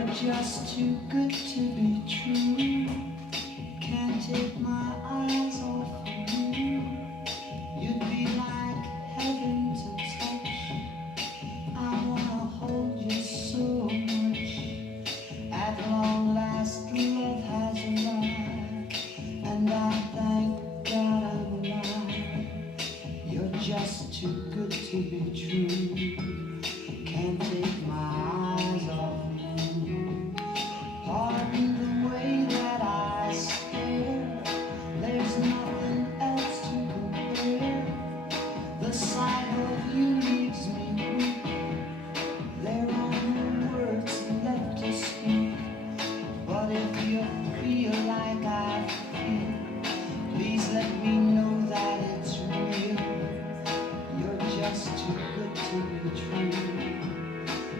You're just too good to be true. Can't take my eyes off of you. You'd be like heaven to touch. I wanna hold you so much. At long last, love has arrived, and I thank God I'm alive. You're just too good to be true. Can't take my eyes off you. Pardon the way that I stare. There's nothing else to compare. The sight of you leaves me weak. There are no words left to speak. But if you feel like I feel, please let me know that it's real. You're just too good to be true.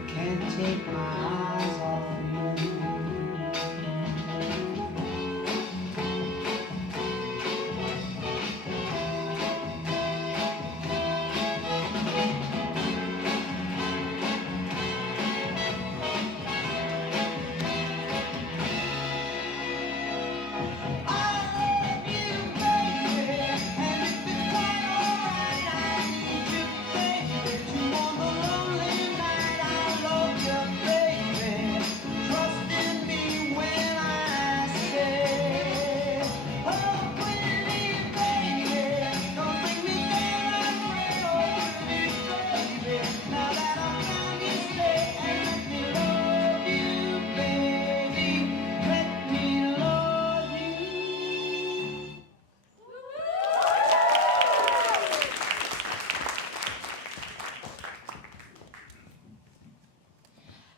Can't take my eyes off you.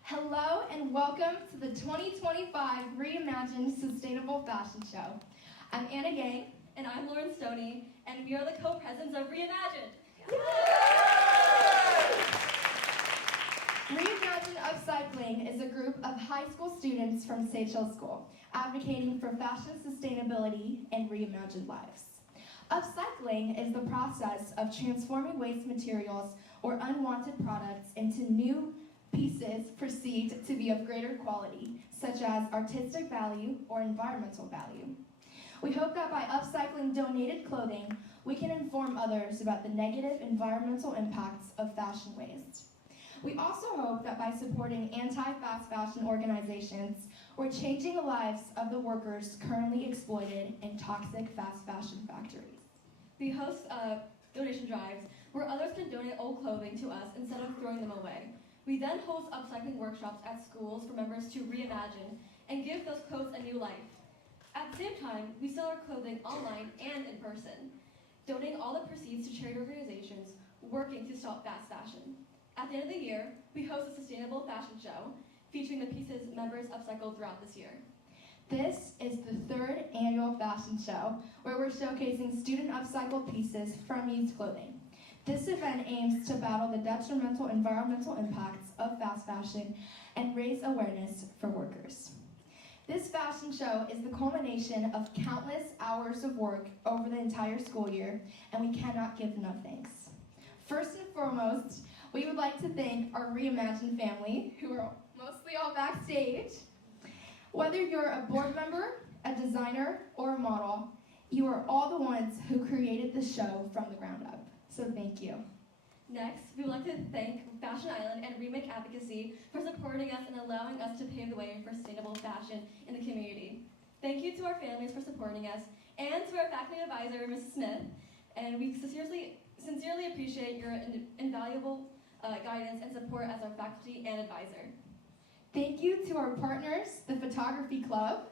Hello and welcome to the 2025 Reimagined Sustainable Fashion Show. I'm Anna Gang. And I'm Lauren Stoney, and we are the co-presidents of Reimagined. Reimagined Upcycling is a group of high school students from Seychelles School advocating for fashion sustainability and reimagined lives. Upcycling is the process of transforming waste materials or unwanted products into new pieces perceived to be of greater quality, such as artistic value or environmental value. We hope that by upcycling donated clothing, we can inform others about the negative environmental impacts of fashion waste. We also hope that by supporting anti-fast fashion organizations, we're changing the lives of the workers currently exploited in toxic fast fashion factories. We host donation drives where others can donate old clothing to us instead of throwing them away. We then host upcycling workshops at schools for members to reimagine and give those clothes a new life. At the same time, we sell our clothing online and in person, donating all the proceeds to charity organizations working to stop fast fashion. At the end of the year, we host a sustainable fashion show featuring the pieces members upcycled throughout this year. This is the third annual fashion show where we're showcasing student upcycled pieces from used clothing. This event aims to battle the detrimental environmental impacts of fast fashion and raise awareness for workers. This fashion show is the culmination of countless hours of work over the entire school year, and we cannot give enough thanks. First and foremost, we would like to thank our Reimagined family, who are mostly all backstage. Whether you're a board member, a designer, or a model, you are all the ones who created the show from the ground up. So thank you. Next, we would like to thank Fashion Island and Remake Advocacy for supporting us and allowing us to pave the way for sustainable fashion in the community. Thank you to our families for supporting us, and to our faculty advisor, Mrs. Smith, and we sincerely appreciate your invaluable guidance and support as our faculty and advisor. Thank you to our partners, the Photography Club,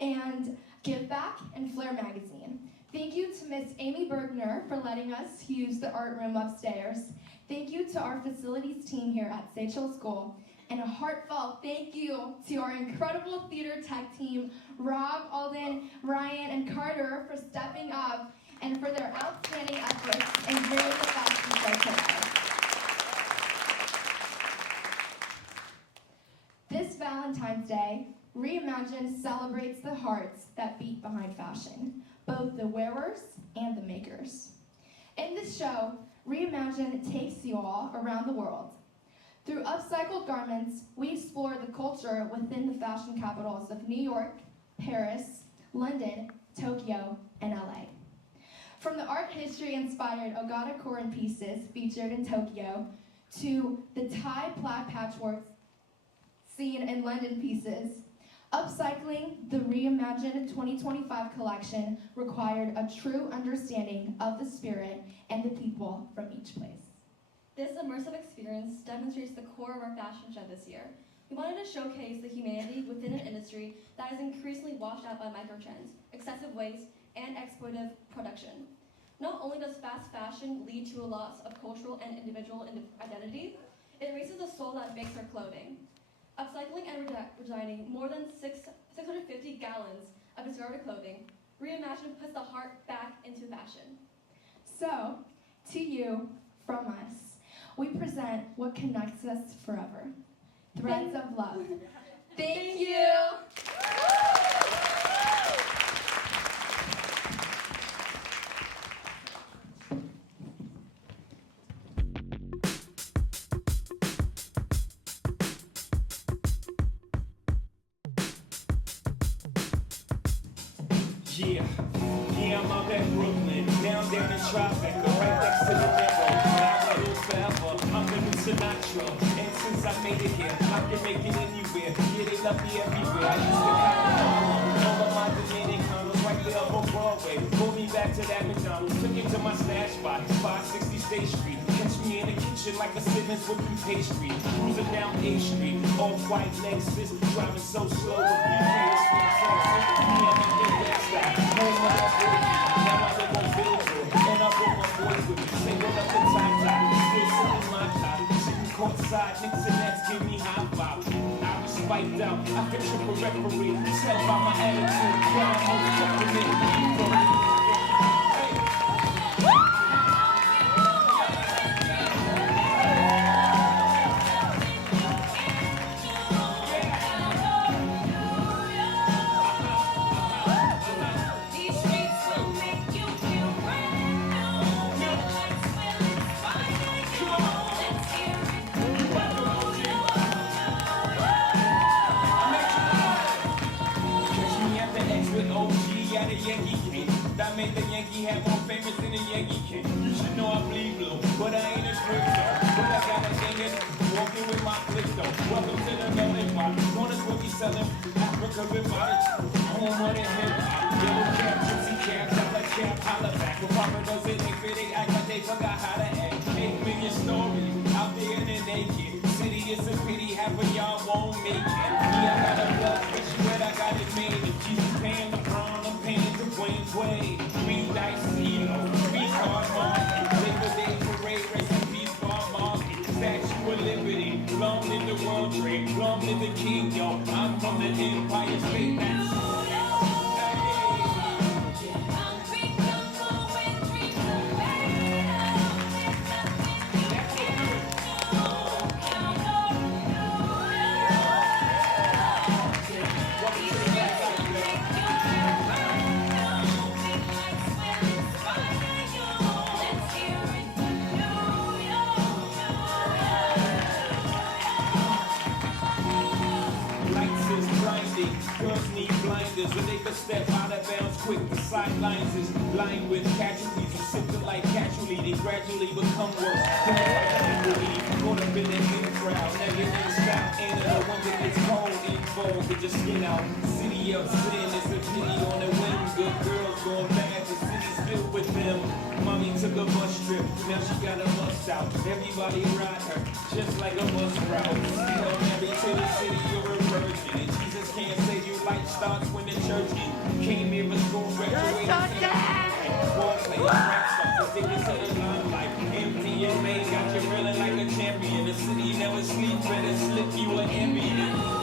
and Give Back and Flair Magazine. Thank you to Miss Amy Bergner for letting us use the art room upstairs. Thank you to our facilities team here at Seychelles School. And a heartfelt thank you to our incredible theater tech team, Rob, Alden, Ryan, and Carter, for stepping up and for their outstanding efforts in bringing the fashion show to life. This Valentine's Day, Reimagined celebrates the hearts that beat behind fashion, both the wearers and the makers. In this show, Reimagined takes you all around the world. Through upcycled garments, we explore the culture within the fashion capitals of New York, Paris, London, Tokyo, and LA. From the art history-inspired Ogata Korin pieces featured in Tokyo to the Thai plaid patchworks seen in London pieces, upcycling the Reimagined 2025 collection required a true understanding of the spirit and the people from each place. This immersive experience demonstrates the core of our fashion show this year. We wanted to showcase the humanity within an industry that is increasingly washed out by microtrends, excessive waste, and exploitive production. Not only does fast fashion lead to a loss of cultural and individual identity, it erases the soul that makes our clothing. Upcycling and redesigning more than 650 gallons of discarded clothing, Reimagined puts the heart back into fashion. So, to you, from us, we present what connects us forever. Threads of love. Thank you! Yeah, I'm out at Brooklyn, down there in Tribeca, right next to the river. Now I live forever, I'm living Sinatra, and since I made it here, I can make it anywhere. Yeah, they love me everywhere. I used to count all of my Dominicanos right there up on Broadway. Pulled me back to that McDonald's, took him to my stash spot, 560 State Street. Catch me in the kitchen like a Simmons whipping pastry, cruising down A Street, off-white Lexus, driving so slow, with BKs from Texas. Yeah, I'm in the best stop, home of that boogie. Now I live on Billboard, and I brought my boys with me. Say what up to Top, still sitting my top, sitting courtside, Knicks and Nets give me high five. I was spiked out, I could trip a referee, tell by my attitude, yeah, I'm on the compliment. That made the Yankee hat more famous than the Yankee King. You should know I bleed blue, but I ain't a crypto. But I got a thing in walking with my click though. Welcome to the melting pot. Corners where we selling Africa without a home on the hip hop. Yellow cap, gypsy cap, dollar cap, holla back. When Papa does it, they act like they forgot how to act. 8 million stories out there in the naked city. It's a pity half of y'all won't make it. Me, I got a blood fish, but I got it made. If Jesus paying LeBron, I'm paying Dwayne Wade. 3 dice, Elo, 3 card market. Labor Day parade, rest in peace, Bob Marley. Statue of Liberty, long in the World Trade, long in the King, yo. I'm from the Empire State. Girls need blinders, so they can step out of bounds quick. The sidelines is lined with casualties who sip the light casually. They gradually become worse. Caught up in that big crowd, never in style. Ain't the one that gets cold in fold, get your skin out. City of sin, it's a pity on the wind. Good girls going bad, the city's filled with them. Mommy took a bus trip, now she got a bus out. Everybody ride her, just like a bus route. Hail Mary to the city, you're a virgin. And Jesus can't save you, life starts when the church came here for school, graduated. War play, rap stuff, take it to the limelight. Empty and made, got you reeling like a champion. The city never sleeps, better slip you an ambient.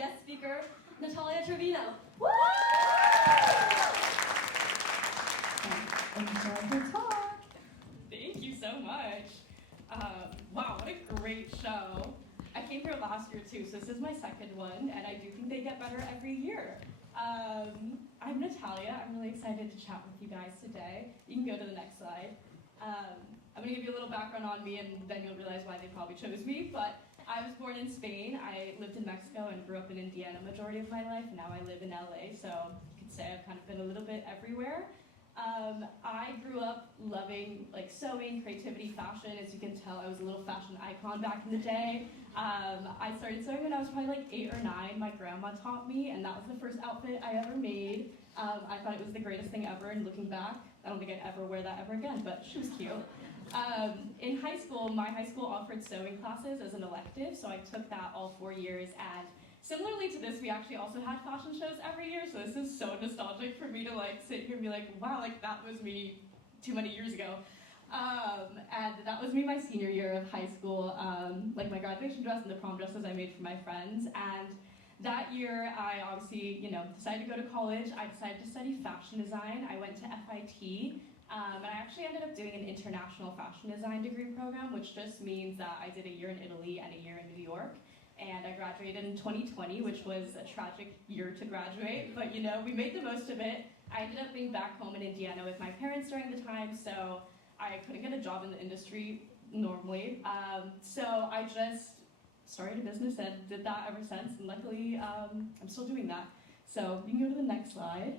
guest speaker, Natalia Trevino. Woo! Enjoy the talk. Thank you so much. Wow, what a great show. I came here last year too, so this is my second one, and I do think they get better every year. I'm Natalia. I'm really excited to chat with you guys today. You can go to the next slide. I'm going to give you a little background on me, and then you'll realize why they probably chose me. But I was born in Spain. I lived in Mexico and grew up in Indiana majority of my life. Now I live in LA, so you could say I've kind of been a little bit everywhere. I grew up loving like sewing, creativity, fashion. As you can tell, I was a little fashion icon back in the day. I started sewing when I was probably like 8 or 9. My grandma taught me, and that was the first outfit I ever made. I thought it was the greatest thing ever, and looking back, I don't think I'd ever wear that ever again, but she was cute. In high school, my high school offered sewing classes as an elective, so I took that all 4 years, and similarly to this, we actually also had fashion shows every year, so this is so nostalgic for me to like sit here and be like, wow, like that was me too many years ago. And that was me my senior year of high school, like my graduation dress and the prom dresses I made for my friends. And that year, I obviously, decided to go to college. I decided to study fashion design. I went to FIT, and I actually ended up doing an international fashion design degree program, which just means that I did a year in Italy and a year in New York. And I graduated in 2020, which was a tragic year to graduate, but we made the most of it. I ended up being back home in Indiana with my parents during the time, so I couldn't get a job in the industry normally. So I just started a business and did that ever since, and luckily I'm still doing that. So you can go to the next slide.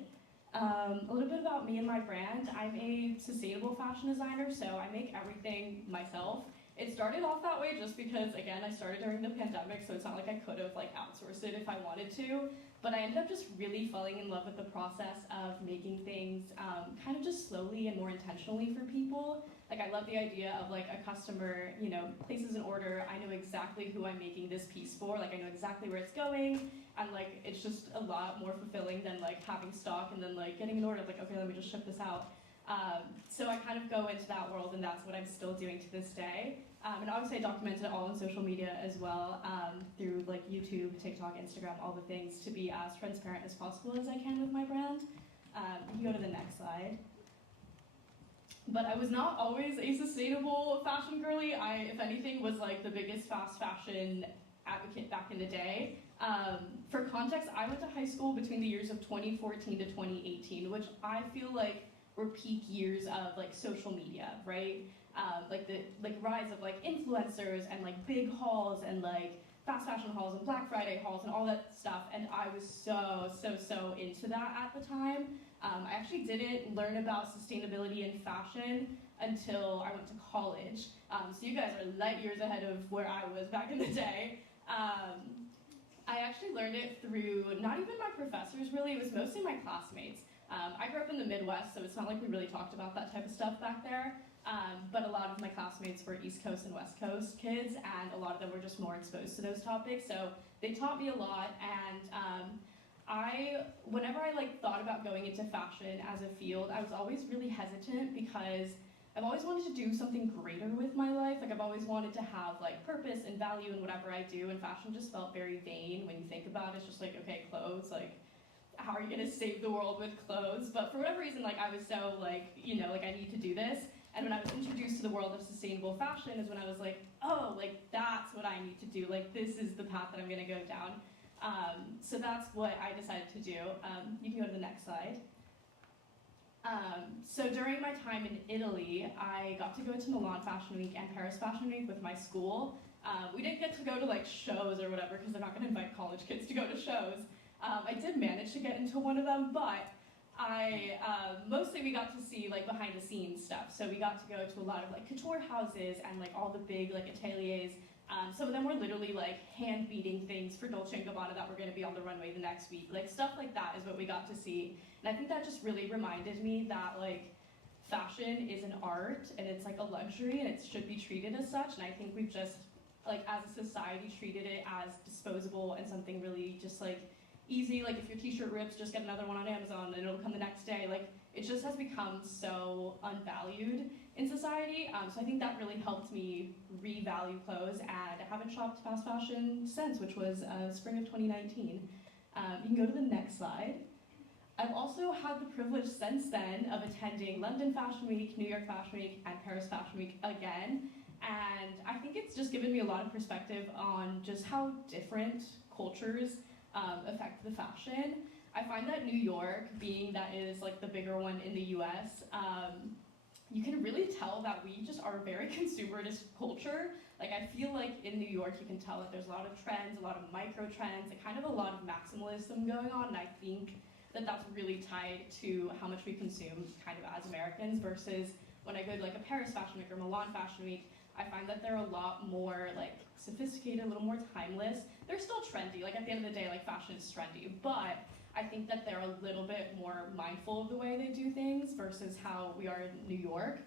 A little bit about me and my brand. I'm a sustainable fashion designer, so I make everything myself. It started off that way just because, again, I started during the pandemic, so it's not like I could have outsourced it if I wanted to. But I ended up just really falling in love with the process of making things kind of just slowly and more intentionally for people. Like, I love the idea of a customer, places an order. I know exactly who I'm making this piece for. I know exactly where it's going, and it's just a lot more fulfilling than having stock and then getting an order. Okay, let me just ship this out. So I kind of go into that world, and that's what I'm still doing to this day. And obviously I document it all on social media as well, through YouTube, TikTok, Instagram, all the things, to be as transparent as possible as I can with my brand. You can go to the next slide. But I was not always a sustainable fashion girly. I, if anything, was the biggest fast fashion advocate back in the day. For context, I went to high school between the years of 2014 to 2018, which I feel were peak years of social media, right? The rise of influencers and big hauls and fast fashion hauls and Black Friday hauls and all that stuff, and I was so into that at the time. I actually didn't learn about sustainability in fashion until I went to college. So you guys are light years ahead of where I was back in the day. I actually learned it through not even my professors really, it was mostly my classmates. I grew up in the Midwest, so it's not like we really talked about that type of stuff back there. But a lot of my classmates were East Coast and West Coast kids, and a lot of them were just more exposed to those topics. So they taught me a lot, and whenever I thought about going into fashion as a field, I was always really hesitant because I've always wanted to do something greater with my life. I've always wanted to have purpose and value in whatever I do, and fashion just felt very vain when you think about it. It's just okay, clothes, how are you gonna save the world with clothes? But for whatever reason, I was so I need to do this. And when I was introduced to the world of sustainable fashion is when I was oh, that's what I need to do. This is the path that I'm gonna go down. So that's what I decided to do. You can go to the next slide. So during my time in Italy, I got to go to Milan Fashion Week and Paris Fashion Week with my school. We didn't get to go to shows or whatever because they're not gonna invite college kids to go to shows. I did manage to get into one of them, but mostly we got to see behind the scenes stuff. So we got to go to a lot of couture houses and all the big ateliers. Some of them were literally hand beating things for Dolce & Gabbana that were going to be on the runway the next week. Stuff like that is what we got to see. And I think that just really reminded me that fashion is an art and it's a luxury and it should be treated as such. And I think we've just as a society treated it as disposable and something really just easy. If your t-shirt rips, just get another one on Amazon and it'll come the next day. it just has become so unvalued in society. So I think that really helped me revalue clothes, and I haven't shopped fast fashion since, which was spring of 2019. You can go to the next slide. I've also had the privilege since then of attending London Fashion Week, New York Fashion Week, and Paris Fashion Week again. And I think it's just given me a lot of perspective on just how different cultures affect the fashion. I find that New York, being that is like the bigger one in the US, you can really tell that we just are a very consumerist culture. Like I feel like in New York you can tell that there's a lot of trends, a lot of micro trends, and kind of a lot of maximalism going on, and I think that that's really tied to how much we consume kind of as Americans versus when I go to like a Paris Fashion Week or Milan Fashion Week, I find that they're a lot more like sophisticated, a little more timeless. They're still trendy, like at the end of the day, like fashion is trendy, but I think that they're a little bit more mindful of the way they do things versus how we are in New York.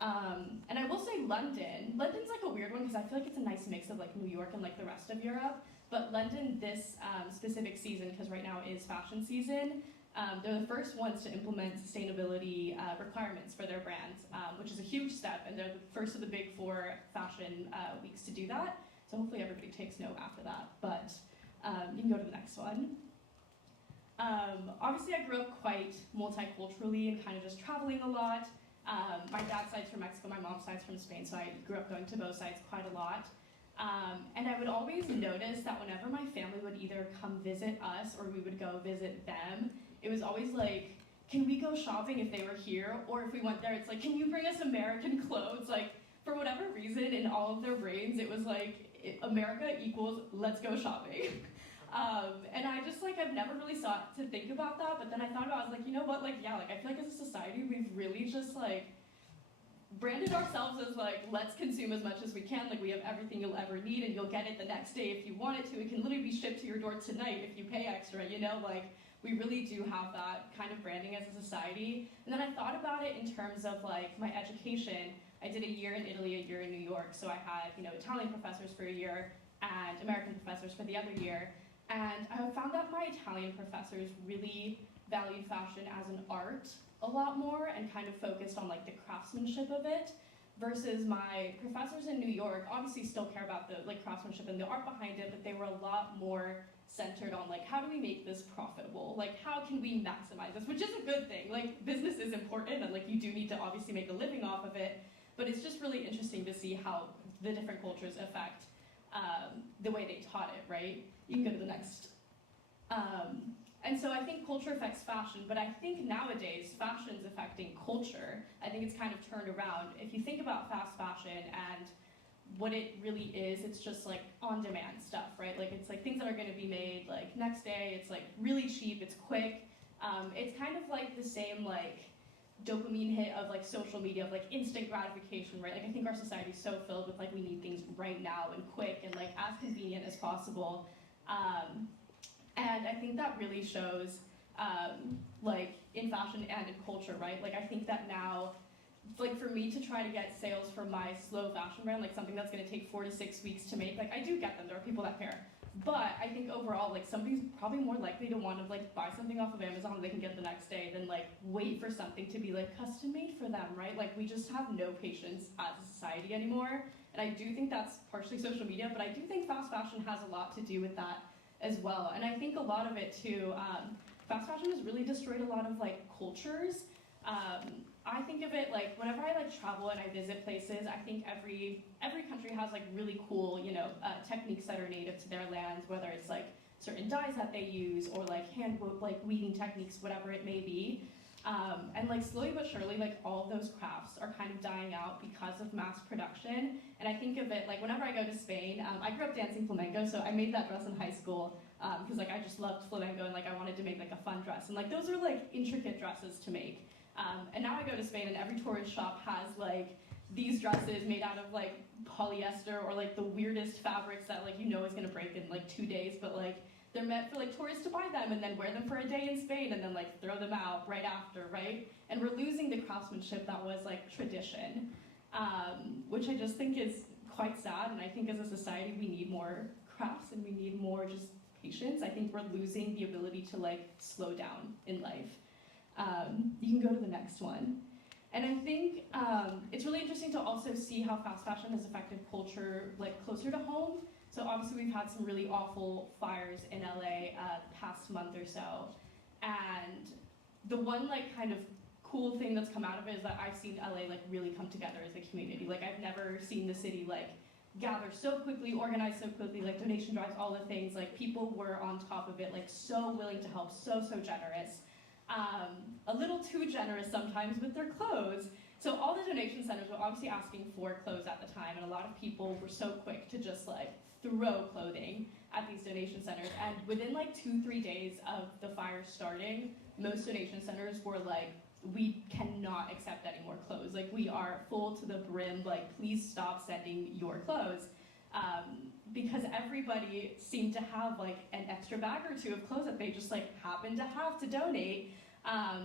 And I will say London's like a weird one because I feel like it's a nice mix of like New York and like the rest of Europe. But London this specific season, because right now is fashion season, they're the first ones to implement sustainability requirements for their brands, which is a huge step, and they're the first of the big 4 fashion weeks to do that. So hopefully everybody takes note after that. But you can go to the next one. Obviously I grew up quite multiculturally and kind of just traveling a lot. My dad's side's from Mexico, my mom's side's from Spain, so I grew up going to both sides quite a lot. And I would always notice that whenever my family would either come visit us or we would go visit them, it was always like, can we go shopping if they were here? Or if we went there, it's like, can you bring us American clothes? Like, for whatever reason, in all of their brains, it was like, America equals, let's go shopping. And I just like, I've never really sought to think about that, but then I thought about it, I was like, you know what, like, yeah, like, I feel like as a society, we've really just like, branded ourselves as like, let's consume as much as we can, like we have everything you'll ever need and you'll get it the next day if you want it to. It can literally be shipped to your door tonight if you pay extra, you know, like we really do have that kind of branding as a society. And then I thought about it in terms of like my education. I did a year in Italy, a year in New York, so I had, you know, Italian professors for a year and American professors for the other year. And I found that my Italian professors really valued fashion as an art a lot more and kind of focused on like the craftsmanship of it, versus my professors in New York obviously still care about the like craftsmanship and the art behind it, but they were a lot more centered on like, how do we make this profitable? Like, how can we maximize this? Which is a good thing. Like, business is important and like you do need to obviously make a living off of it, but it's just really interesting to see how the different cultures affect the way they taught it, right? You can go to the next. And so I think culture affects fashion, but I think nowadays fashion's affecting culture. I think it's kind of turned around. If you think about fast fashion and what it really is, it's just like on-demand stuff, right? Like it's like things that are going to be made like next day. It's like really cheap. It's quick. It's kind of like the same like dopamine hit of like social media, of like instant gratification, right? Like I think our society is so filled with like we need things right now and quick and like as convenient as possible. And I think that really shows like in fashion and in culture, right? Like I think that now, like for me to try to get sales for my slow fashion brand, like something that's going to take 4 to 6 weeks to make, like I do get them, there are people that care. But I think overall, like somebody's probably more likely to want to like buy something off of Amazon that they can get the next day than like wait for something to be like custom made for them, right? Like we just have no patience as a society anymore. And I do think that's partially social media, but I do think fast fashion has a lot to do with that as well. And I think a lot of it too, fast fashion has really destroyed a lot of like cultures. I think of it like whenever I like travel and I visit places, I think every country has like really cool, you know, techniques that are native to their lands, whether it's like certain dyes that they use or like hand like weaving techniques, whatever it may be. And like slowly but surely, like all of those crafts are kind of dying out because of mass production. And I think of it like whenever I go to Spain, I grew up dancing flamenco, so I made that dress in high school because like I just loved flamenco and like I wanted to make like a fun dress. And like those are like intricate dresses to make. And now I go to Spain and every tourist shop has like these dresses made out of like polyester or like the weirdest fabrics that like you know is gonna break in like 2 days, but like they're meant for like tourists to buy them and then wear them for a day in Spain and then like throw them out right after, right? And we're losing the craftsmanship that was like tradition, which I just think is quite sad. And I think as a society we need more crafts and we need more just patience. I think we're losing the ability to like slow down in life. You can go to the next one. And I think it's really interesting to also see how fast fashion has affected culture like closer to home. So obviously we've had some really awful fires in LA past month or so. And the one like kind of cool thing that's come out of it is that I've seen LA like really come together as a community. Like I've never seen the city like gather so quickly, organize so quickly, like donation drives, all the things. Like people were on top of it, like so willing to help, so generous. A little too generous sometimes with their clothes. So all the donation centers were obviously asking for clothes at the time, and a lot of people were so quick to just like throw clothing at these donation centers. And within like 2-3 days of the fire starting, most donation centers were like, we cannot accept any more clothes. Like we are full to the brim, like please stop sending your clothes. Because everybody seemed to have like an extra bag or two of clothes that they just like happened to have to donate,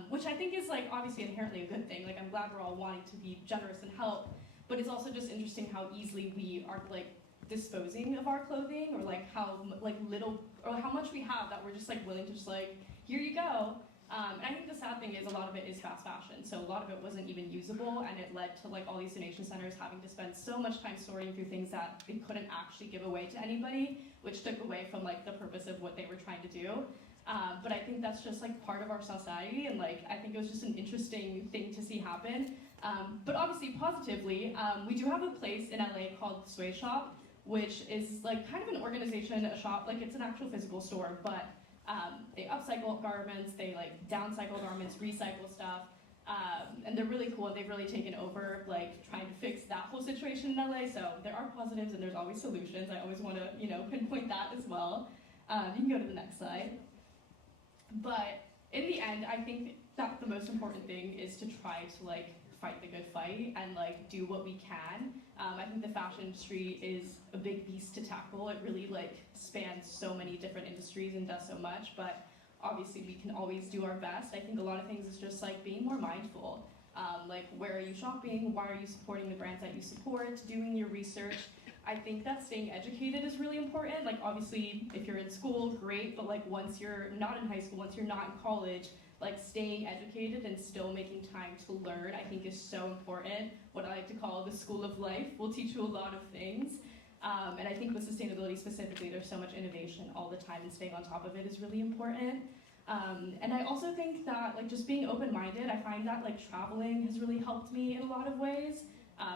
which I think is like obviously inherently a good thing. Like I'm glad we're all wanting to be generous and help, but it's also just interesting how easily we are like disposing of our clothing, or like how like little or how much we have that we're just like willing to just like, here you go. And I think the sad thing is a lot of it is fast fashion, so a lot of it wasn't even usable, and it led to like all these donation centers having to spend so much time sorting through things that they couldn't actually give away to anybody, which took away from like the purpose of what they were trying to do. But I think that's just like part of our society, and like I think it was just an interesting thing to see happen. But obviously positively, we do have a place in LA called the Sway Shop, which is like kind of an organization, a shop, like it's an actual physical store, but they upcycle garments, they like downcycle garments, recycle stuff, and they're really cool, and they've really taken over like trying to fix that whole situation in LA. So there are positives and there's always solutions. I always want to, you know, pinpoint that as well. You can go to the next slide. But in the end, I think that the most important thing is to try to like fight the good fight and like do what we can. I think the fashion industry is a big beast to tackle. It really like spans so many different industries and does so much, but obviously we can always do our best. I think a lot of things is just like being more mindful. Like where are you shopping? Why are you supporting the brands that you support? Doing your research. I think that staying educated is really important. Like obviously if you're in school, great, but like once you're not in high school, once you're not in college, like staying educated and still making time to learn, I think is so important. What I like to call the school of life will teach you a lot of things. And I think with sustainability specifically, there's so much innovation all the time, and staying on top of it is really important. And I also think that like just being open-minded, I find that like traveling has really helped me in a lot of ways.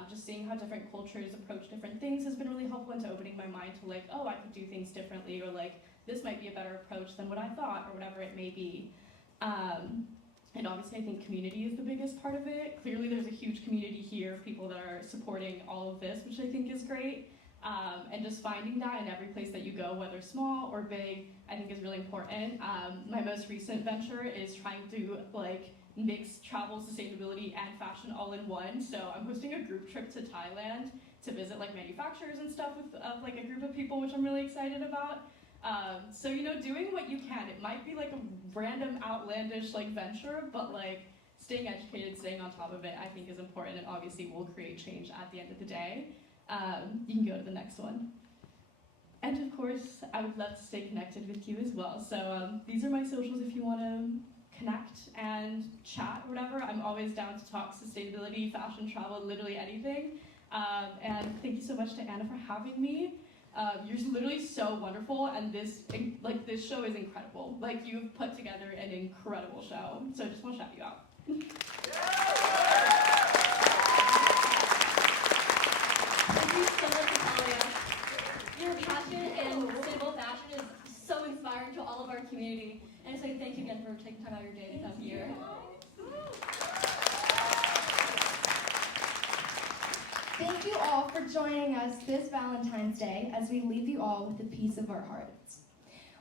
Just seeing how different cultures approach different things has been really helpful into opening my mind to like, oh, I could do things differently, or like this might be a better approach than what I thought, or whatever it may be. And obviously I think community is the biggest part of it. Clearly there's a huge community here of people that are supporting all of this, which I think is great. And just finding that in every place that you go, whether small or big, I think is really important. My most recent venture is trying to like mix travel, sustainability, and fashion all in one. So I'm hosting a group trip to Thailand to visit like manufacturers and stuff with like a group of people, which I'm really excited about. So, you know, doing what you can. It might be like a random outlandish like venture, but like staying educated, staying on top of it, I think is important, and obviously will create change at the end of the day. You can go to the next one. And of course, I would love to stay connected with you as well. So these are my socials if you want to connect and chat or whatever. I'm always down to talk sustainability, fashion, travel, literally anything. And thank you so much to Anna for having me. You're literally so wonderful, and this show is incredible. Like, you've put together an incredible show. So I just want to shout you out. Thank you so much, Natalia. Your passion and sustainable fashion is so inspiring to all of our community. And so thank you again for taking time out of your day to come here. Thank you all for joining us this Valentine's Day as we leave you all with a piece of our hearts.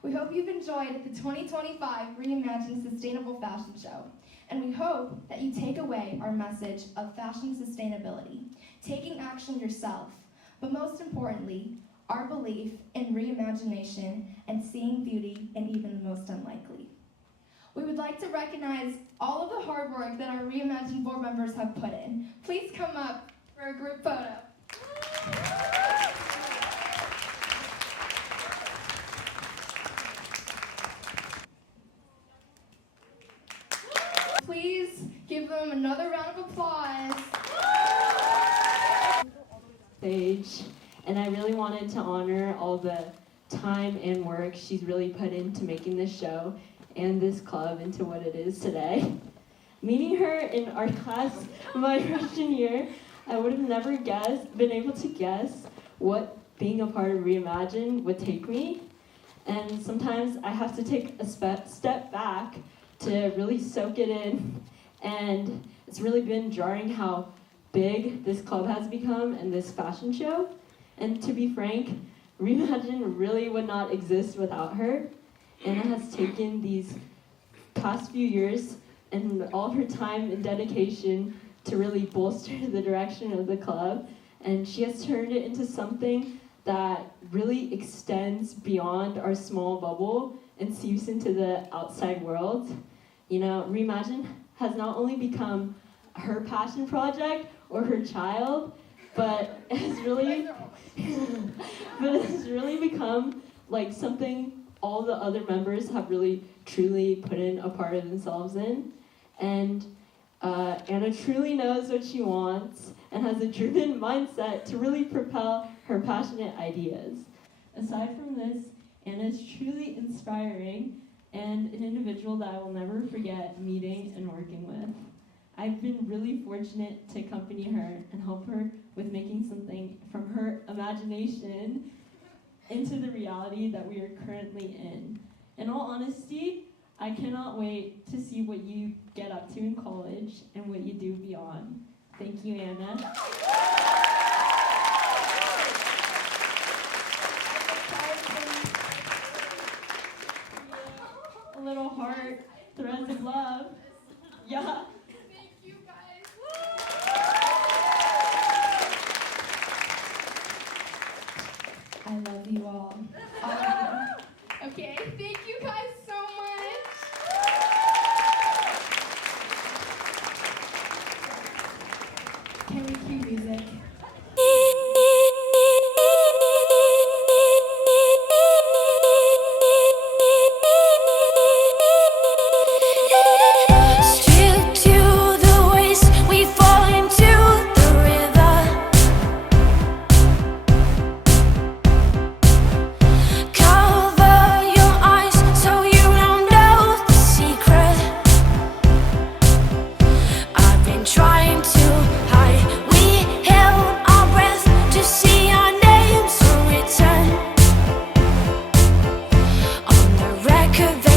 We hope you've enjoyed the 2025 Reimagined Sustainable Fashion Show, and we hope that you take away our message of fashion sustainability, taking action yourself, but most importantly, our belief in reimagination and seeing beauty in even the most unlikely. We would like to recognize all of the hard work that our Reimagined board members have put in. Please come up for a group photo. them another round of applause. Stage, and I really wanted to honor all the time and work she's really put into making this show and this club into what it is today. Meeting her in art class my freshman year, I would have never been able to guess what being a part of Reimagine would take me. And sometimes I have to take a step back to really soak it in. And it's really been jarring how big this club has become and this fashion show. And to be frank, Reimagine really would not exist without her. Anna has taken these past few years and all her time and dedication to really bolster the direction of the club. And she has turned it into something that really extends beyond our small bubble and seeps into the outside world. You know, Reimagine has not only become her passion project or her child, but it has really become like something all the other members have really truly put in a part of themselves in. And Anna truly knows what she wants and has a driven mindset to really propel her passionate ideas. Aside from this, Anna is truly inspiring and an individual that I will never forget meeting and working with. I've been really fortunate to accompany her and help her with making something from her imagination into the reality that we are currently in. In all honesty, I cannot wait to see what you get up to in college and what you do beyond. Thank you, Anna. A little heart, threads of love. Yeah. Thank you guys. I love you all. Okay, thank you guys so much. Can we cue music? Strip to the waist, we fall into the river. Cover your eyes so you don't know the secret. I've been trying to hide. We held our breath to see our names written on the record.